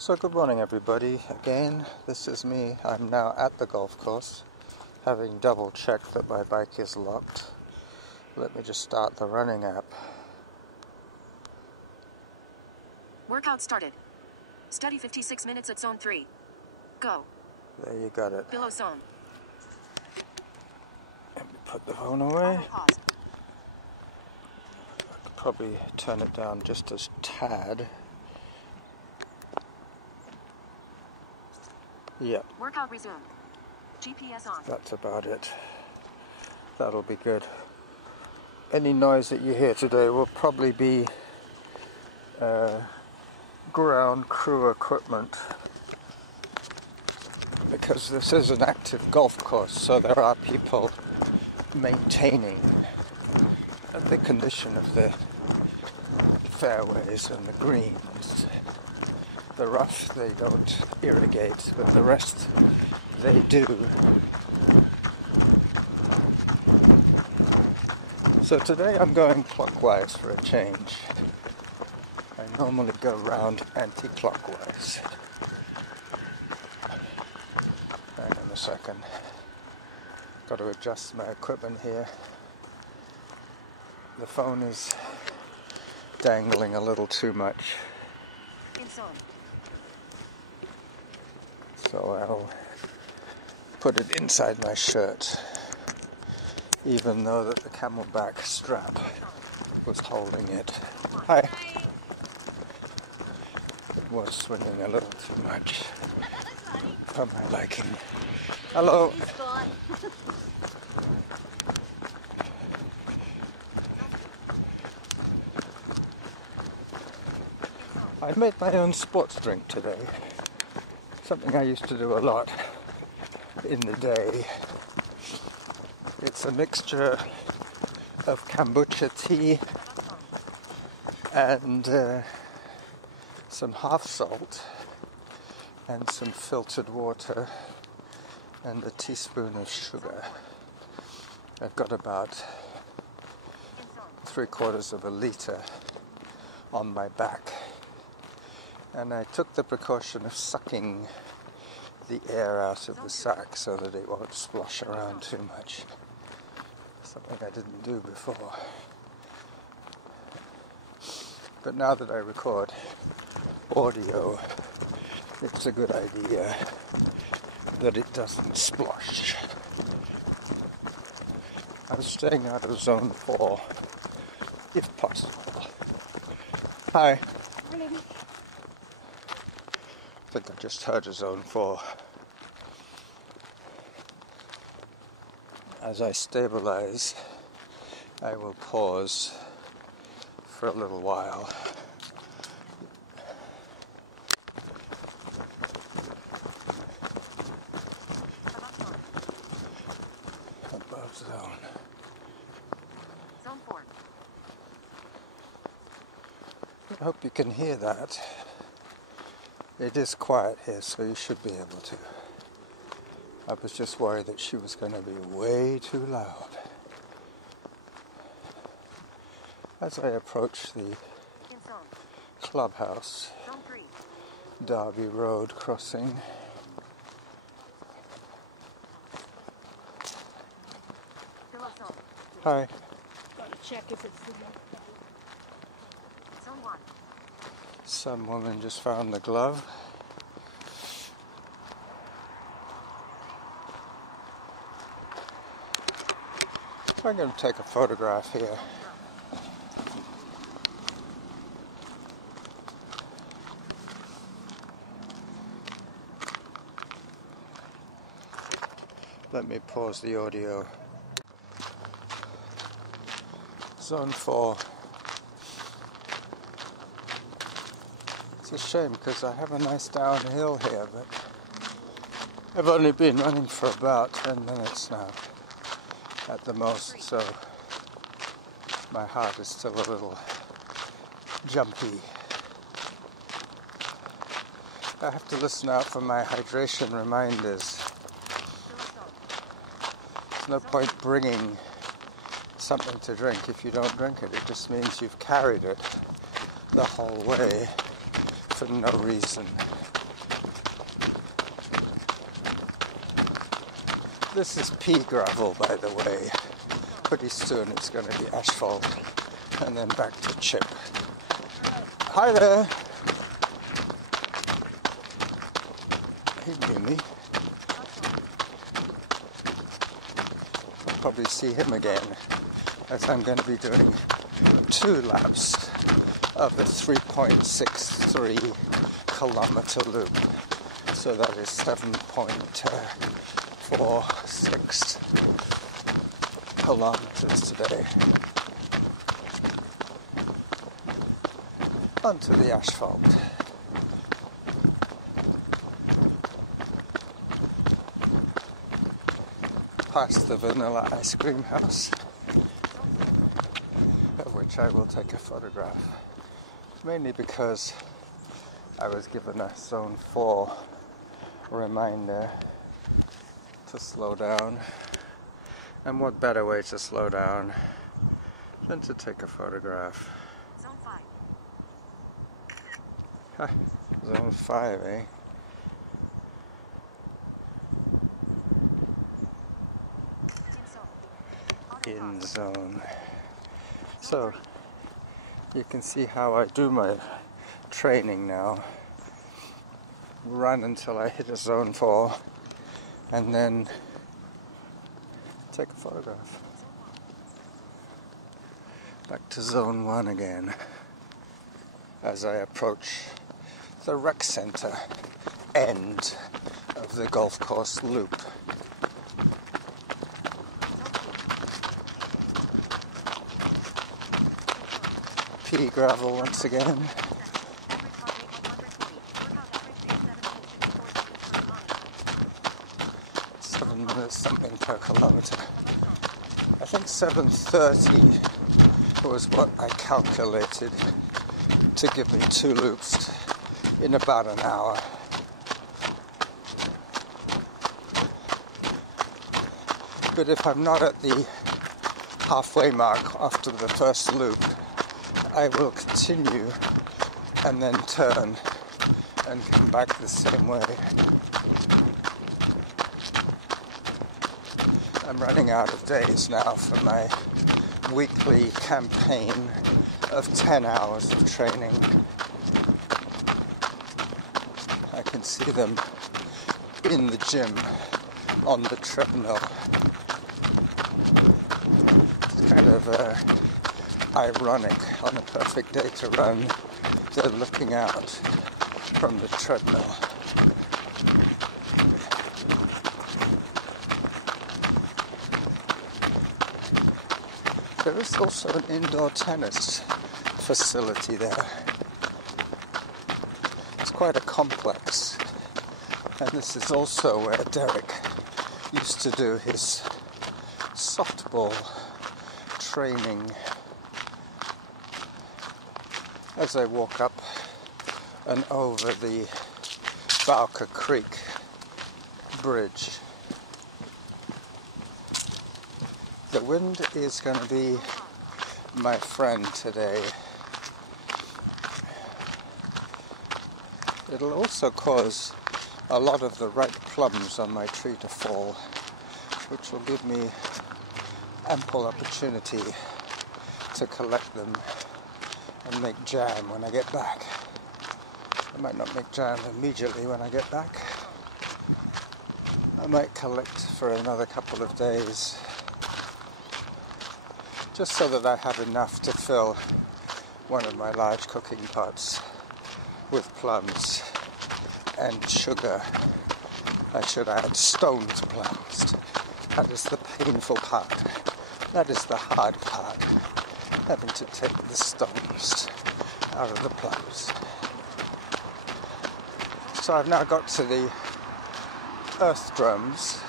So good morning everybody. Again, this is me. I'm now at the golf course, having double checked that my bike is locked. Let me just start the running app. Workout started. Study 56 minutes at zone 3. Go. There you got it. Below zone. Let me put the phone away. Pause. I could probably turn it down just a tad. Yep. Workout resumed. GPS on. That's about it. That'll be good. Any noise that you hear today will probably be ground crew equipment, because this is an active golf course, so there are people maintaining the condition of the fairways and the greens. The rough they don't irrigate, but the rest they do. So today I'm going clockwise for a change. I normally go round anti-clockwise. Hang on a second. Got to adjust my equipment here. The phone is dangling a little too much. In zone. So I'll put it inside my shirt, even though that the camelback strap was holding it. Hi. It was swinging a little too much for my liking. Hello. I made my own sports drink today. Something I used to do a lot in the day. It's a mixture of kombucha tea and some half salt and some filtered water and a teaspoon of sugar. I've got about 3/4 of a litre on my back. And I took the precaution of sucking the air out of the sack so that it won't splosh around too much. Something I didn't do before. But now that I record audio, it's a good idea that it doesn't splosh. I'm staying out of zone 4, if possible. Hi. I think I just heard a zone 4. As I stabilize, I will pause for a little while. Above zone. Zone 4. I hope you can hear that. It is quiet here, so you should be able to. I was just worried that she was going to be way too loud. As I approach the clubhouse, Zone 3. Derby Road crossing, Below zone. hi. Gotta check if it's Zone 1. Some woman just found the glove. I'm going to take a photograph here. Let me pause the audio. Zone 4. It's a shame because I have a nice downhill here, but I've only been running for about 10 minutes now at the most, so my heart is still a little jumpy. I have to listen out for my hydration reminders. There's no point bringing something to drink if you don't drink it. It just means you've carried it the whole way for no reason. This is pea gravel, by the way. Pretty soon it's going to be asphalt, and then back to chip. Hi there! He knew me. I'll probably see him again, as I'm going to be doing 2 laps of the 3.63 kilometer loop. So that is 7.46 kilometers today. Onto the asphalt. Past the vanilla ice cream house, of which I will take a photograph. Mainly because I was given a zone 4 reminder to slow down. And what better way to slow down than to take a photograph? Zone 5. Ha, zone 5, eh? In zone. So you can see how I do my training now. Run until I hit a zone 4 and then take a photograph. Back to zone 1 again as I approach the rec center end of the golf course loop. Pea gravel once again. 7 minutes something per kilometer. I think 7:30 was what I calculated to give me 2 loops in about an hour. But if I'm not at the halfway mark after the first loop, I will continue and then turn and come back the same way. I'm running out of days now for my weekly campaign of 10 hours of training. I can see them in the gym on the treadmill. It's kind of ironic on a perfect day to run. They're looking out from the treadmill. There is also an indoor tennis facility there. It's quite a complex. And this is also where Derek used to do his softball training. As I walk up and over the Bowker Creek Bridge. The wind is going to be my friend today. It'll also cause a lot of the ripe plums on my tree to fall, which will give me ample opportunity to collect them and make jam when I get back. I might not make jam immediately when I get back. I might collect for another couple of days, just so that I have enough to fill one of my large cooking pots with plums and sugar. I should add stoned plums. That is the painful part. That is the hard part. Having to take the stones out of the plums. So I've now got to the earth drums.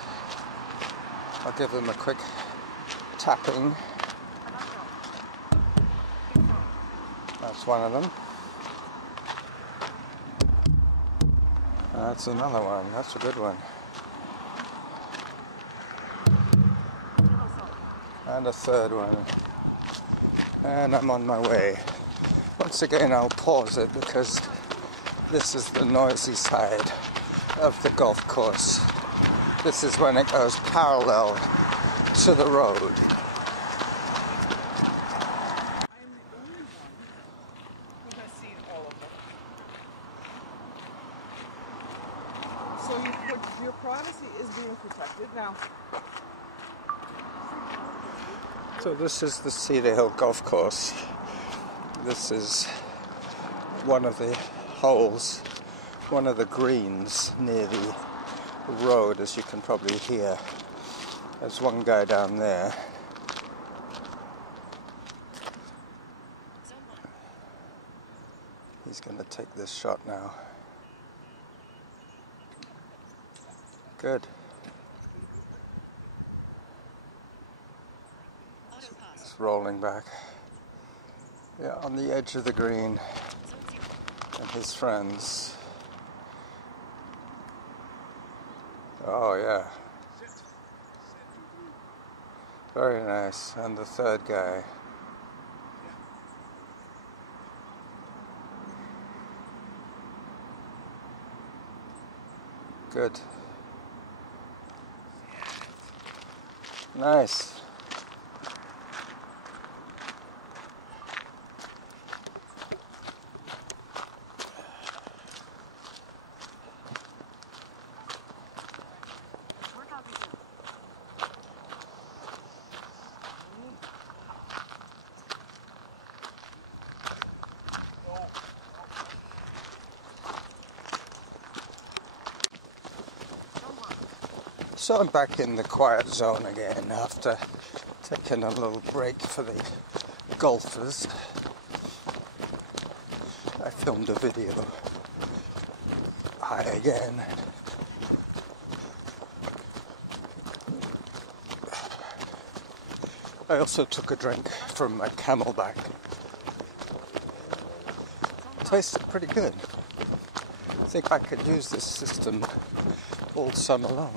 I'll give them a quick tapping. That's one of them. That's another one. That's a good one. And a third one. And I'm on my way. Once again, I'll pause it because this is the noisy side of the golf course. This is when it goes parallel to the road. I'm the only one who has seen all of them. So your privacy is being protected now. So this is the Cedar Hill Golf Course. This is one of the holes, one of the greens near the road, as you can probably hear. There's one guy down there. He's going to take this shot now. Good. It's rolling back. Yeah, on the edge of the green. And his friends. Oh yeah. Very nice. And the third guy. Good. Nice. So I'm back in the quiet zone again after taking a little break for the golfers. I filmed a video. Hi again. I also took a drink from my Camelback. Tasted pretty good. I think I could use this system all summer long.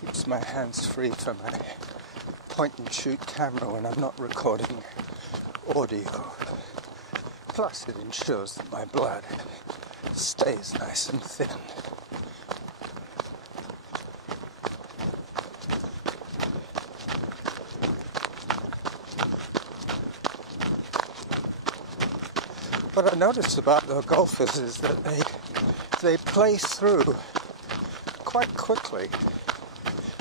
Keeps my hands free from my point-and-shoot camera when I'm not recording audio. Plus it ensures that my blood stays nice and thin. What I noticed about the golfers is that they play through quite quickly.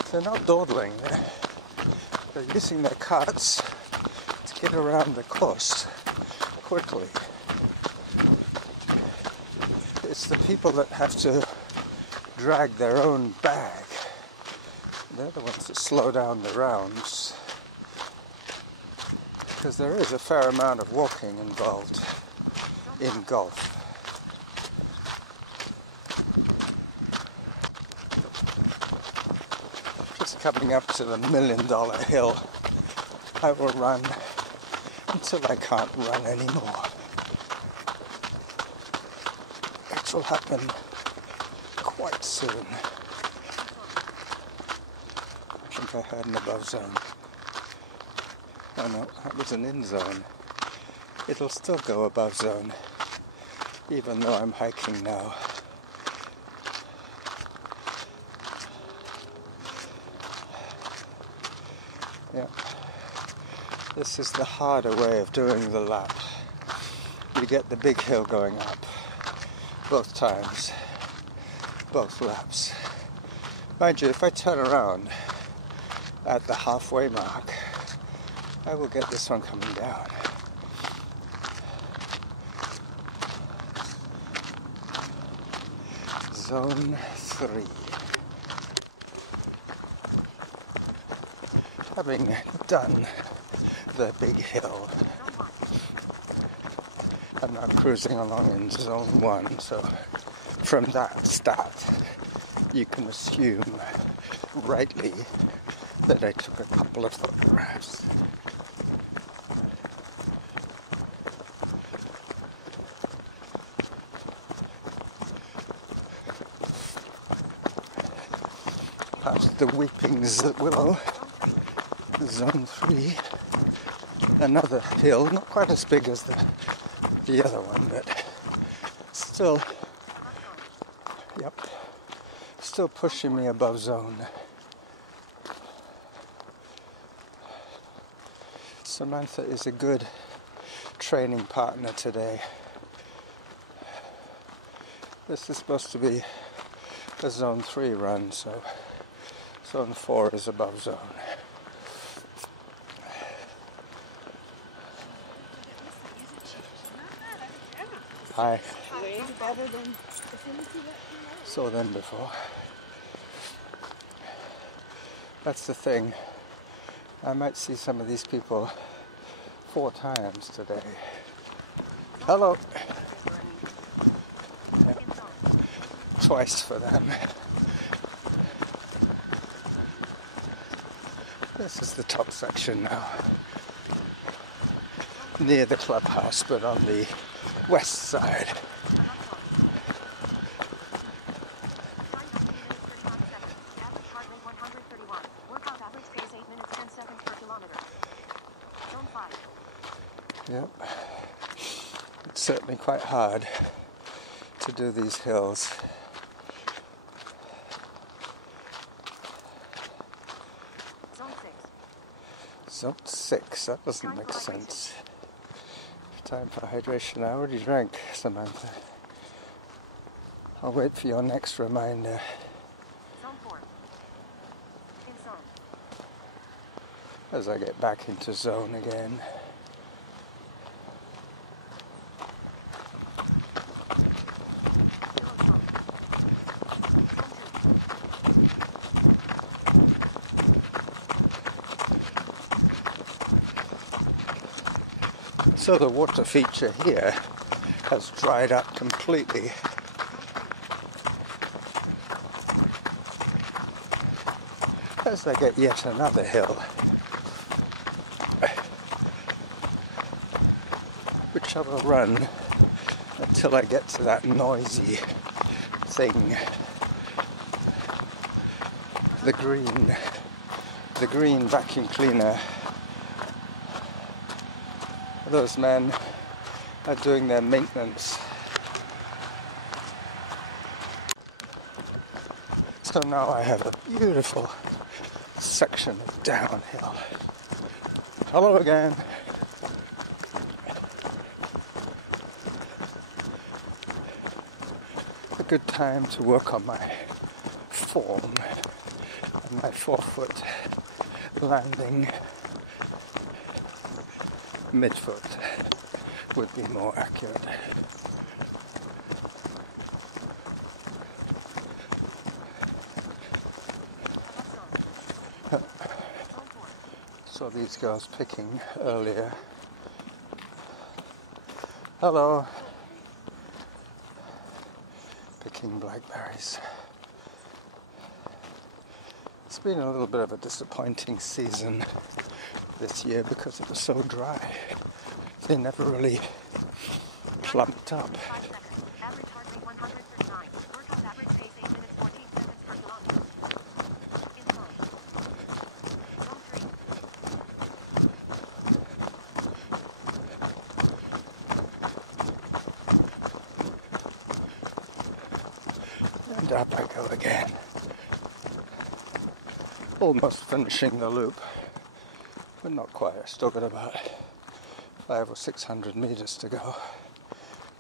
They're not dawdling. They're using their carts to get around the course quickly. It's the people that have to drag their own bag. They're the ones that slow down the rounds. Because there is a fair amount of walking involved in golf. Just coming up to the $1 million hill, I will run until I can't run anymore. Which will happen quite soon. I think I had an above zone. Oh no, that was an in zone. It'll still go above zone, even though I'm hiking now. Yeah, this is the harder way of doing the lap. You get the big hill going up, both times, both laps. Mind you, if I turn around at the halfway mark, I will get this one coming down. Zone 3. Having done the big hill, I'm now cruising along in Zone 1, so from that start, you can assume rightly that I took a couple of photographs. Past the Weepings Willow, Zone 3, another hill, not quite as big as the other one, but still still pushing me above zone. Samantha is a good training partner today. This is supposed to be a zone 3 run, so zone 4 is above zone. Hi. Way better than Saw them before. That's the thing. I might see some of these people 4 times today. Hello. Yeah. Twice for them. This is the top section now. Near the clubhouse, but on the west side. Yep. It's certainly quite hard to do these hills. Zone 6, that doesn't make sense. Time for hydration. I already drank, Samantha. I'll wait for your next reminder. Zone 4. In zone. As I get back into zone again. So the water feature here has dried up completely. As I get yet another hill, which I will run until I get to that noisy thing. The green vacuum cleaner. Those men are doing their maintenance. So now I have a beautiful section of downhill. Hello again. A good time to work on my form and my forefoot landing. Midfoot would be more accurate. Saw these girls picking earlier. Hello. Picking blackberries. It's been a little bit of a disappointing season this year because it was so dry. They never really plumped up. 5 seconds. Average heart rate 139. Workout average pace 8 minutes 14 seconds per kilometer. In zone. Zone 3. And up I go again. Almost finishing the loop. But not quite. I still got about 500 or 600 meters to go.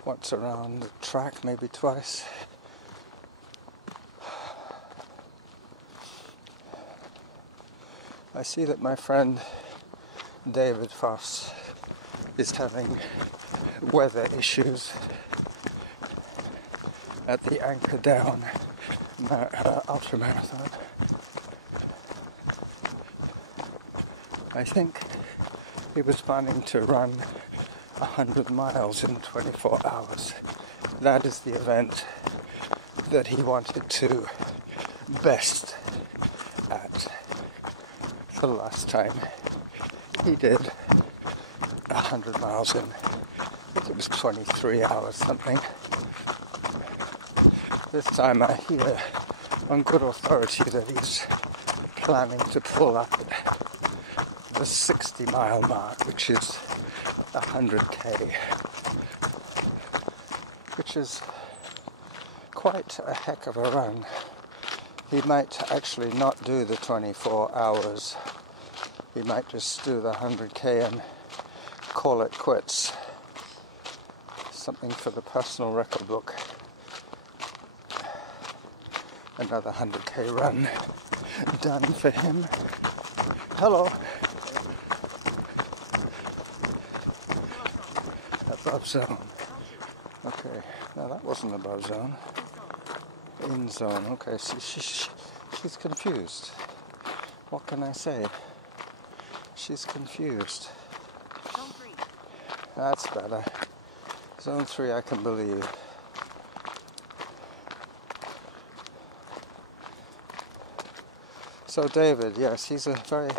Once around the track, maybe twice. I see that my friend David Foss is having weather issues at the Anchor Down ultramarathon. I think he was planning to run 100 miles in 24 hours. That is the event that he wanted to best at. The last time he did 100 miles in, I think it was 23 hours something. This time I hear on good authority that he's planning to pull up at the 60-mile mark, which is 100k, which is quite a heck of a run He might actually not do the 24 hours. He might just do the 100k and call it quits. Something for the personal record book. Another 100k run done for him. Hello. Above zone. Okay, now that wasn't above zone. In zone. Okay, so she's confused. What can I say? She's confused. Zone 3. That's better. Zone 3 I can believe. So David, yes, he's a very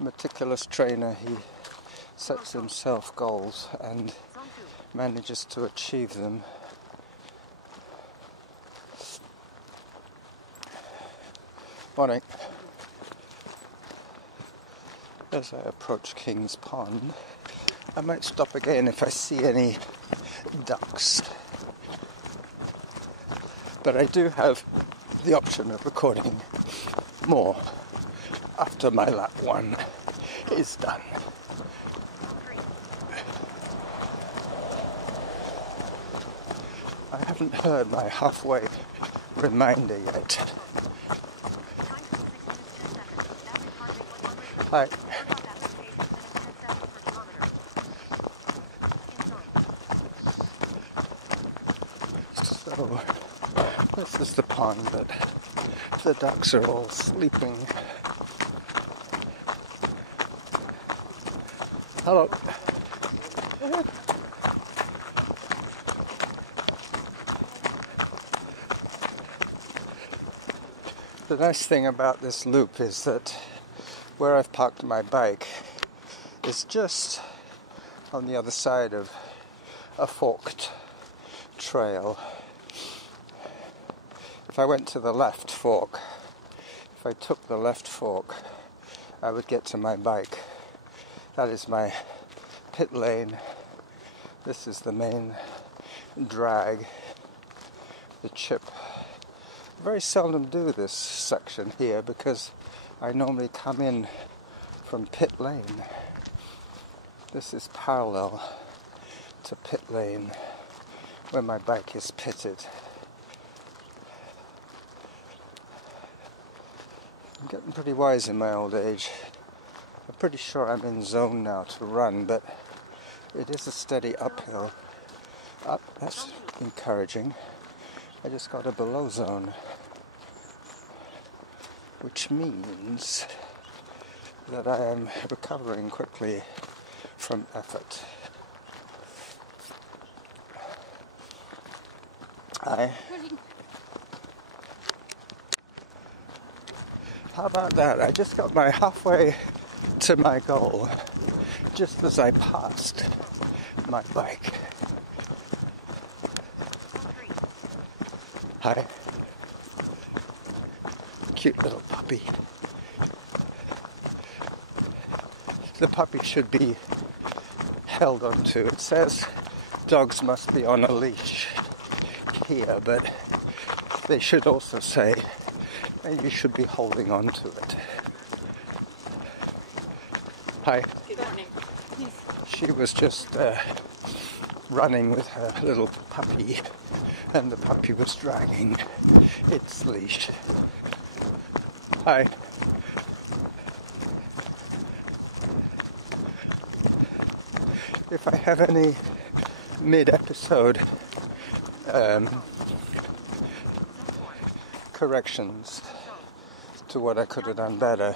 meticulous trainer. He sets himself goals and Zone 2. manages to achieve them. Morning. As I approach King's Pond, I might stop again if I see any ducks. But I do have the option of recording more after my lap 1 is done. Zone 3. I haven't heard my halfway reminder yet. Time 6 minutes 10 seconds. Average heart rate 131. Hi. Workout average pace 8 minutes 10 seconds per kilometer. So Inside. this is the pond, but the ducks are all sleeping. Hello. The nice thing about this loop is that where I've parked my bike is just on the other side of a forked trail. If I went to the left fork, if I took the left fork, I would get to my bike. That is my pit lane. This is the main drag, the chip. I very seldom do this section here because I normally come in from pit lane. This is parallel to pit lane where my bike is pitted. I'm getting pretty wise in my old age. I'm pretty sure I'm in zone now to run, but it is a steady uphill. Up, that's encouraging. I just got a below zone, which means that I am recovering quickly from effort. How about that? I just got my halfway to my goal just as I passed my bike. Hi. Cute little puppy. The puppy should be held onto. It says dogs must be on a leash here, but they should also say you should be holding on to it. Hi. Good morning. She was just running with her little puppy, and the puppy was dragging its leash. Hi. If I have any mid-episode corrections to what I could have done better,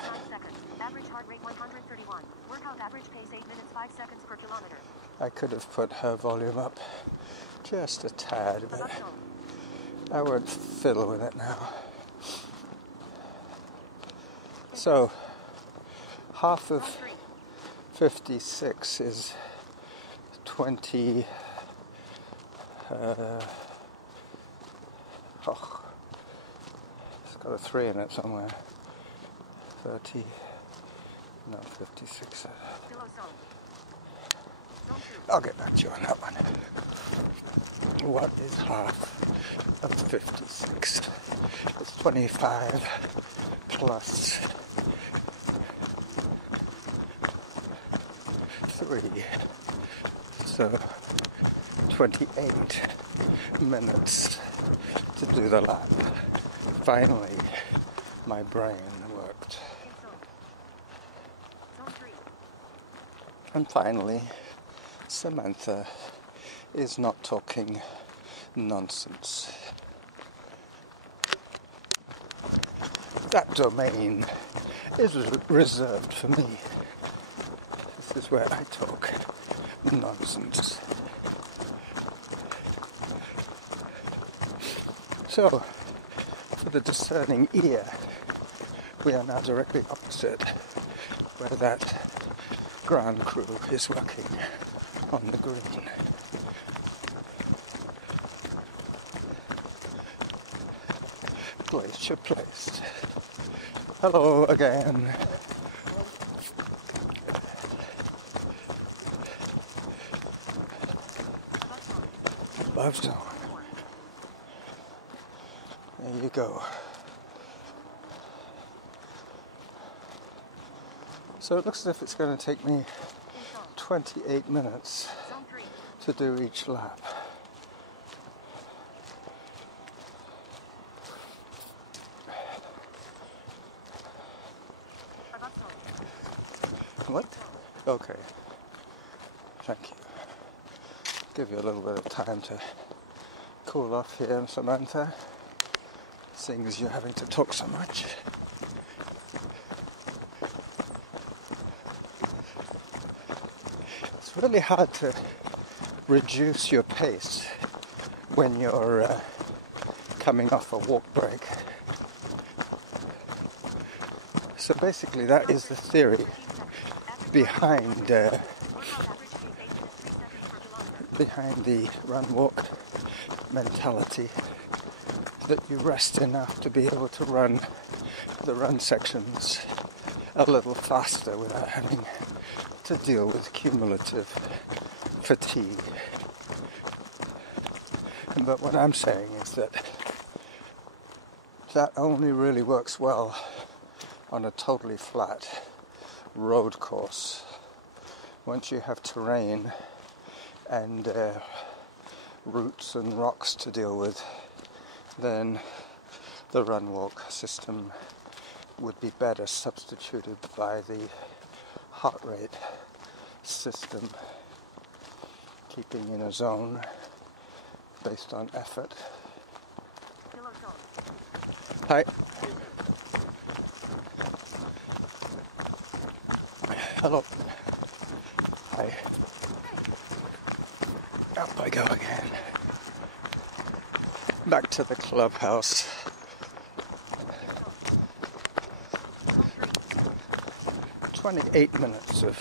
Average heart rate 131. Workout average pace 8 minutes 5 seconds per kilometer. I could have put her volume up just a tad, but I won't fiddle with it now. So, half of 56 is 20. It's got a 3 in it somewhere. 30. No, 56. Below zone. Zone 2. I'll get back to you on that one. What is half of 56? It's 25 plus 3. So 28 minutes to do the lap. Finally, my brain worked. Zone 3. And finally, Samantha is not talking nonsense. That domain is reserved for me. This is where I talk nonsense. So, for the discerning ear, we are now directly opposite where that ground crew is working on the green. Glacier Place. Hello again. Love zone. There you go. So it looks as if it's going to take me 28 minutes Zone 3. to do each lap. Above zone. What? Okay. Thank you. Give you a little bit of time to cool off here, Samantha, seeing as you're having to talk so much. It's really hard to reduce your pace when you're coming off a walk break. So basically that is the theory behind the run-walk mentality, that you rest enough to be able to run the run sections a little faster without having to deal with cumulative fatigue. But what I'm saying is that that only really works well on a totally flat road course. Once you have terrain and roots and rocks to deal with, then the run-walk system would be better substituted by the heart rate system, keeping in a zone based on effort. Below zone. Hi. Hello. Hi. Up I go again. Back to the clubhouse. 28 minutes of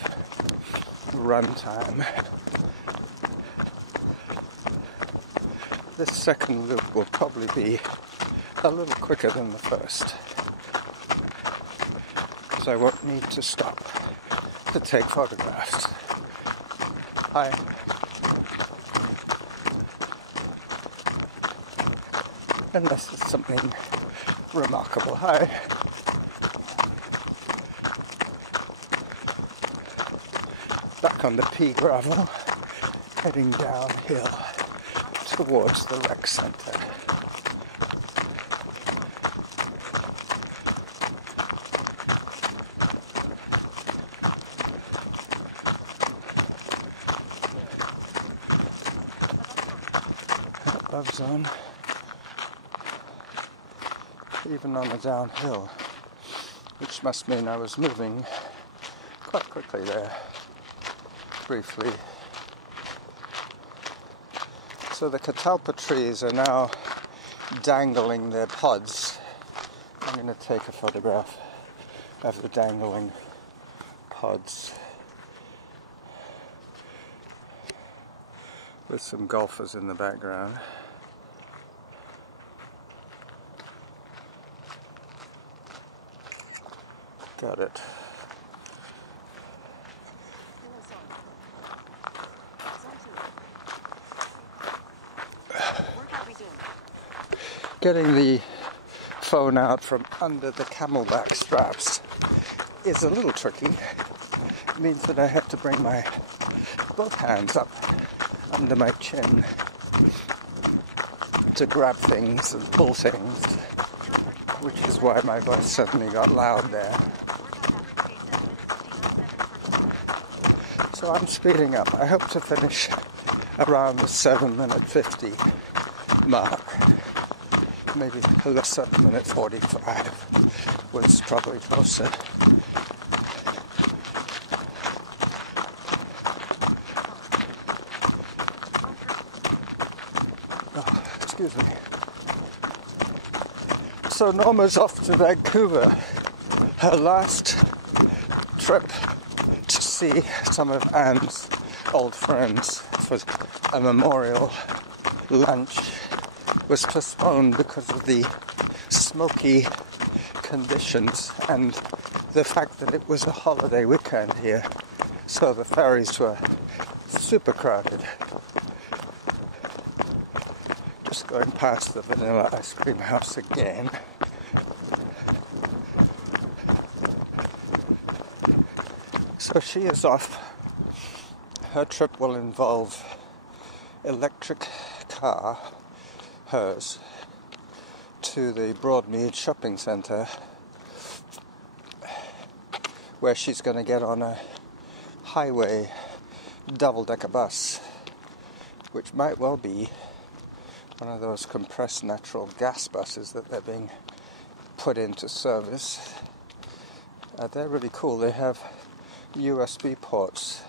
run time. This second loop will probably be a little quicker than the first, because I won't need to stop to take photographs. Hi. Unless it's something remarkable. Hi. Back on the pea gravel, heading downhill towards the rec centre. Love zone. Even on the downhill, which must mean I was moving quite quickly there, briefly. So the catalpa trees are now dangling their pods. I'm going to take a photograph of the dangling pods with some golfers in the background. Got it. Below zone. Zone 2. Getting the phone out from under the camelback straps is a little tricky. It means that I have to bring my both hands up under my chin to grab things and pull things, which is why my voice suddenly got loud there. So I'm speeding up. I hope to finish around the 7-minute 50 mark. Maybe the 7-minute 45 was probably closer. Oh, excuse me. So Norma's off to Vancouver. Her last trip to see some of Anne's old friends for a memorial lunch was postponed because of the smoky conditions and the fact that it was a holiday weekend here, so the ferries were super crowded. Just going past the vanilla ice cream house again. So she is off. Her trip will involve electric car, hers, to the Broadmead shopping centre, where she's going to get on a highway double-decker bus, which might well be one of those compressed natural gas buses that they're being put into service. They're really cool. They have USB ports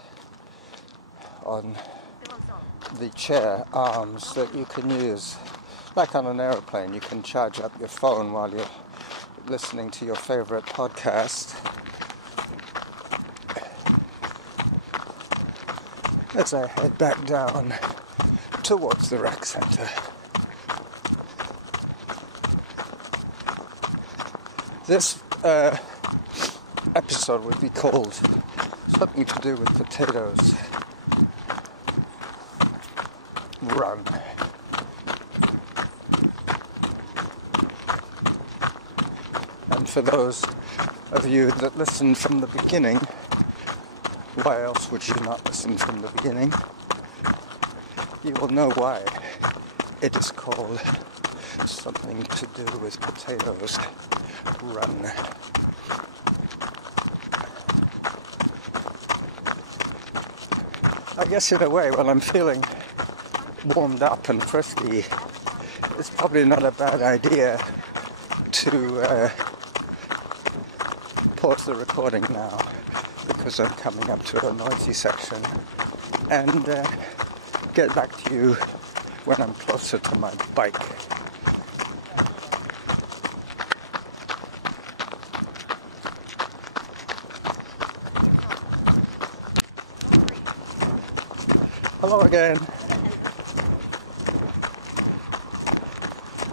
on the chair arms that you can use. Like on an aeroplane, you can charge up your phone while you're listening to your favorite podcast. As I head back down towards the rec centre. This episode would be called something to do with potatoes. Run. And for those of you that listened from the beginning, why else would you not listen from the beginning? You will know why it is called something to do with potatoes. Run. I guess in a way, when I'm feeling warmed up and frisky, it's probably not a bad idea to pause the recording now, because I'm coming up to a noisy section, and get back to you when I'm closer to my bike. Hello again.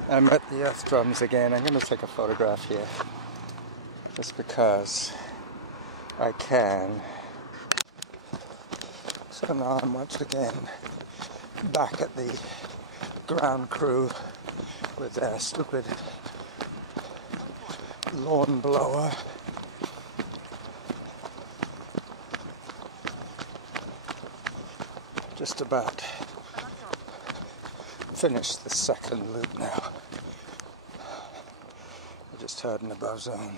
I'm at the Earth Drums again. I'm going to take a photograph here, just because I can. So now I'm once again back at the ground crew with their stupid lawn blower. Just about finished the second loop now. I just heard an above zone.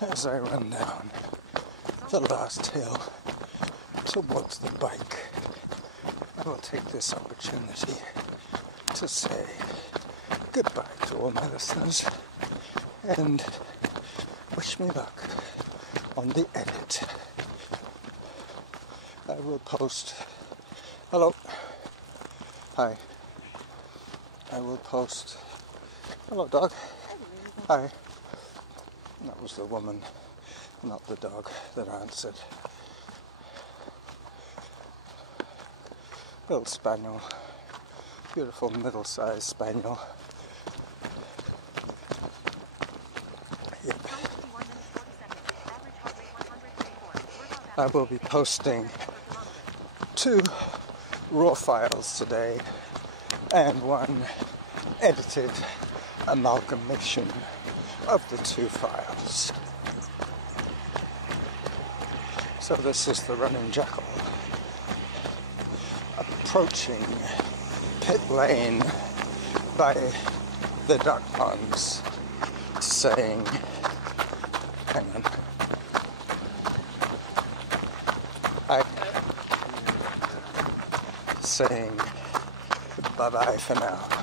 As I run down the last hill towards the bike, I will take this opportunity to say goodbye to all my listeners and wish me luck on the edit. I will post. Hello. Hi. I will post. Hello, dog. Hi. That was the woman, not the dog, that answered. Little spaniel. Beautiful middle-sized spaniel. I will be posting 2 raw files today and 1 edited amalgamation of the 2 files. So this is the running jackal approaching pit lane by the duck ponds, saying, hang on, saying bye-bye for now.